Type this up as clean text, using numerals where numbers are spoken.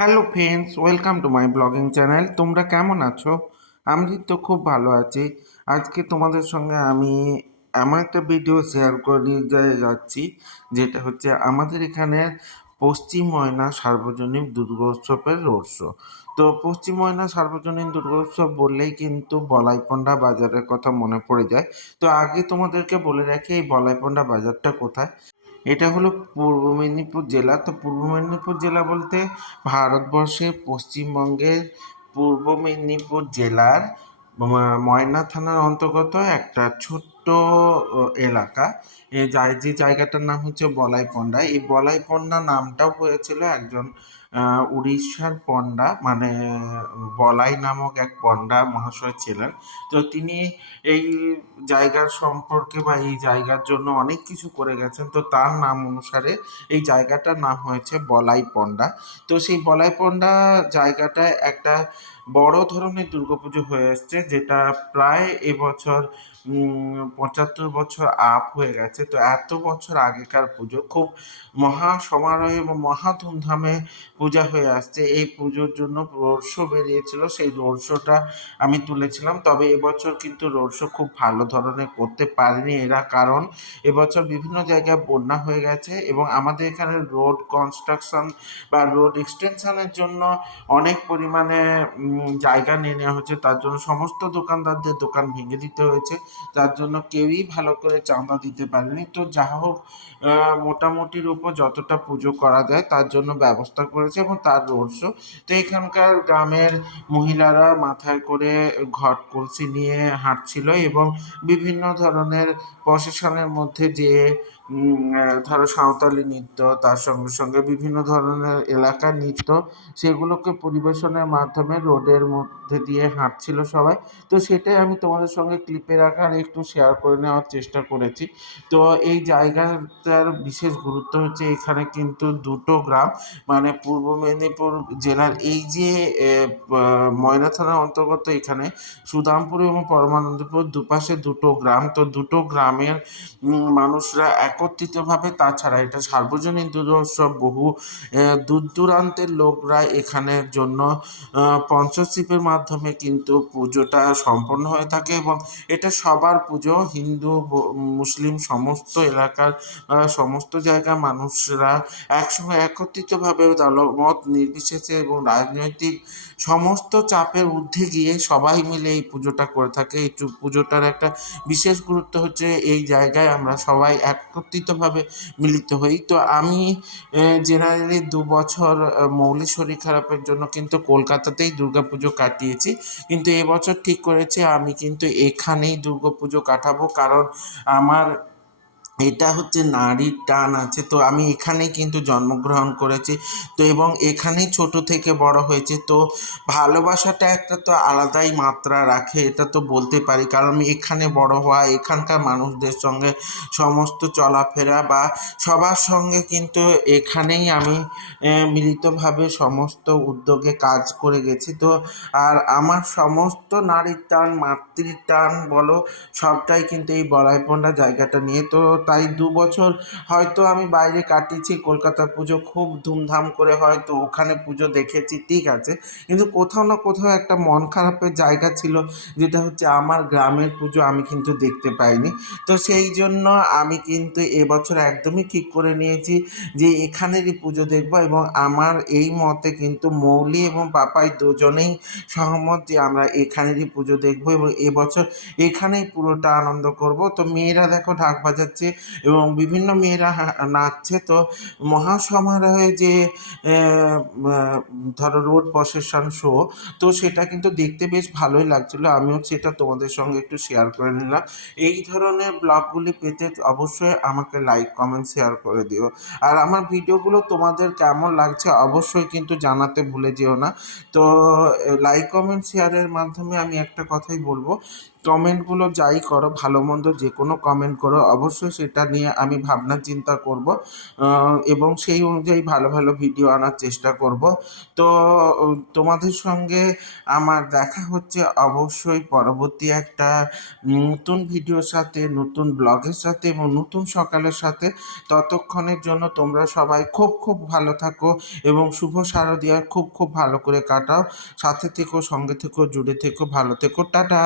Hello friends, welcome to my blogging channel. তোমরা কেমন আছো? আমি তো খুব ভালো আছি। আজকে তোমাদের সঙ্গে আমি এমন একটা ভিডিও শেয়ার করে যাচ্ছি, যেটা হচ্ছে আমাদের এখানে পশ্চিম ময়না সার্বজনীন দুর্গোৎসবের রোড শো। তো পশ্চিম ময়না সার্বজনীন দুর্গোৎসব বললেই কিন্তু বলাইপন্ডা বাজারের কথা মনে পড়ে যায়। তো আগে তোমাদেরকে বলে রাখি, এই বলাইপন্ডা বাজারটা কোথায়। এটা হলো পূর্ব মেদিনীপুর জেলা। তো পূর্ব মেদিনীপুর জেলা বলতে ভারতবর্ষের পশ্চিমবঙ্গের পূর্ব মেদিনীপুর জেলার ময়না থানার অন্তর্গত একটা ছোট্ট এলাকা। যে জায়গাটার নাম হচ্ছে বলাইপন্ডা। এই বলাইপন্ডা নামটাও হয়েছিল একজন উড়িষ্যার পণ্ডা, মানে বলাই নামক এক পণ্ডা মহাশয় ছিলেন। তো তিনি এই জায়গার সম্পর্কে বা এই জায়গার জন্য অনেক কিছু করে গেছেন। তো তার নাম অনুসারে এই জায়গাটার নাম হয়েছে বলাইপন্ডা। তো সেই বলাইপন্ডা জায়গাটায় একটা বড় ধরনের দুর্গাপুজো হয়ে এসছে, যেটা প্রায় এবছর ৭৫ বছর আপ হয়ে গেছে। তো এত বছর আগেকার পুজো খুব মহা সমারোহে এবং মহা ধুমধামে পূজা হয়ে আসছে। এই পুজোর জন্য রোড শো বেরিয়েছিল, সেই রোড শোটা আমি তুলেছিলাম। তবে এবছর কিন্তু রোড শো খুব ভালো ধরনের করতে পারেনি এরা, কারণ এবছর বিভিন্ন জায়গায় বন্যা হয়ে গেছে এবং আমাদের এখানে রোড কনস্ট্রাকশন বা রোড এক্সটেনশনের জন্য অনেক পরিমাণে জায়গা নিয়ে নেওয়া হয়েছে। তার জন্য সমস্ত দোকানদারদের দোকান ভেঙে দিতে হয়েছে। তার জন্য কেউই ভালো করে চাঁদা দিতে পারেনি। তো যা হোক, মোটামুটির উপর যতটা পুজো করা যায় তার জন্য ব্যবস্থা করেছে এবং তার রোড শো। তো এখানকার গ্রামের মহিলারা মাথায় করে ঘট কলসি নিয়ে হাঁটছিল এবং বিভিন্ন ধরনের প্রসেশনের মধ্যে যে ধরো সাঁওতালি নৃত্য, তার সঙ্গে সঙ্গে বিভিন্ন ধরনের এলাকার নৃত্য, সেগুলোকে পরিবেশনের মাধ্যমে রোডের মধ্যে দিয়ে হাঁটছিল সবাই। তো সেটাই আমি তোমাদের সঙ্গে ক্লিপের আকারে একটু শেয়ার করে নেওয়ার চেষ্টা করেছি। তো এই জায়গাটার বিশেষ গুরুত্ব হচ্ছে এখানে কিন্তু দুটো গ্রাম, মানে পূর্ব মেদিনীপুর জেলার এই যে ময়না থানার অন্তর্গত এখানে সুদামপুর এবং পরমানন্দপুর দুপাশে দুটো গ্রাম। তো দুটো গ্রামের মানুষরা একত্রিতভাবে, তাছাড়া এটা সার্বজনীন দুর্গোৎসব, বহু দূর দূরান্তের লোকরা এখানের জন্য স্পন্সরশিপের মাধ্যমে কিন্তু পুজোটা সম্পন্ন হয়ে থাকে এবং এটা সবার পুজো। হিন্দু মুসলিম সমস্ত এলাকার সমস্ত জায়গার মানুষরা একসঙ্গে একত্রিতভাবে দলমত নির্বিশেষে এবং রাজনৈতিক সমস্ত চাপের ঊর্ধ্বে গিয়ে সবাই মিলে এই পুজোটা করে থাকে। এই পুজোটার একটা বিশেষ গুরুত্ব হচ্ছে এই জায়গায় আমরা সবাই একত্রিতভাবে মিলিত হই। তো আমি জেনারেলি ২ বছর মৌলিক শরীর খারাপের জন্য কিন্তু কলকাতাতেই দুর্গাপুজো কাটিয়েছি, কিন্তু এবছর ঠিক করেছি আমি কিন্তু এখানেই দুর্গাপুজো কাটাবো, কারণ আমার এটা হচ্ছে নারীর টান আছে। তো আমি এখানেই কিন্তু জন্মগ্রহণ করেছি, তো এবং এখানেই ছোট থেকে বড় হয়েছি। তো ভালোবাসাটা একটা তো আলাদাই মাত্রা রাখে, এটা তো বলতে পারি, কারণ আমি এখানে বড় হওয়া, এখানকার মানুষদের সঙ্গে সমস্ত চলাফেরা বা সবার সঙ্গে কিন্তু এখানেই আমি মিলিতভাবে সমস্ত উদ্যোগে কাজ করে গেছি। তো আর আমার সমস্ত নারীর টান, মাতৃর টান বলো, সবটাই কিন্তু এই বলাইপন্ডা জায়গাটা নিয়ে। তো তাই ২ বছর হয়তো আমি বাইরে কাটিয়েছি, কলকাতা পুজো খুব ধুমধাম করে হয়তো ওখানে পুজো দেখেছি, ঠিক আছে, কিন্তু কোথাও না কোথাও একটা মন খারাপের জায়গা ছিল, যেটা হচ্ছে আমার গ্রামের পুজো আমি কিন্তু দেখতে পাইনি। তো সেই জন্য আমি কিন্তু এবছর একদমই ঠিক করে নিয়েছি যে এখানেরই পুজো দেখব এবং আমার এই মতে কিন্তু মৌলি এবং পাপাই দুজনেই সহমত যে আমরা এখানেরই পুজো দেখব এবং এবছর এখানেই পুরোটা আনন্দ করব। তো মেয়েরা দেখো ঢাক বাজাচ্ছে এবং বিভিন্ন মেয়েরা নাচছে। তো মহাসমারোহে যে ধরো রোড প্রসেশন শো, তো সেটা কিন্তু দেখতে বেশ ভালোই লাগছিল। আমিও সেটা তোমাদের সঙ্গে একটু শেয়ার করে নিলাম। এই ধরনের ব্লগগুলি পেতে অবশ্যই আমাকে লাইক কমেন্ট শেয়ার করে দিও। আর আমার ভিডিওগুলো তোমাদের কেমন লাগছে অবশ্যই কিন্তু জানাতে ভুলে যেও না। তো লাইক কমেন্ট শেয়ারের মাধ্যমে আমি একটা কথাই বলবো, কমেন্টগুলো যাই করো, ভালো মন্দ যে কোনো কমেন্ট করো, অবশ্যই সেটা নিয়ে আমি ভাবনা চিন্তা করব এবং সেই অনুযায়ী ভালো ভালো ভিডিও আনার চেষ্টা করব। তো তোমাদের সঙ্গে আমার দেখা হচ্ছে অবশ্যই পরবর্তী একটা নতুন ভিডিওর সাথে, নতুন ব্লগের সাথে এবং নতুন সকালের সাথে। ততক্ষণের জন্য তোমরা সবাই খুব খুব ভালো থাকো এবং শুভ শারদীয়া খুব খুব ভালো করে কাটাও। সাথে থেকো, সঙ্গে থেকো, জুড়ে থেকো, ভালো থেকো, টাটা।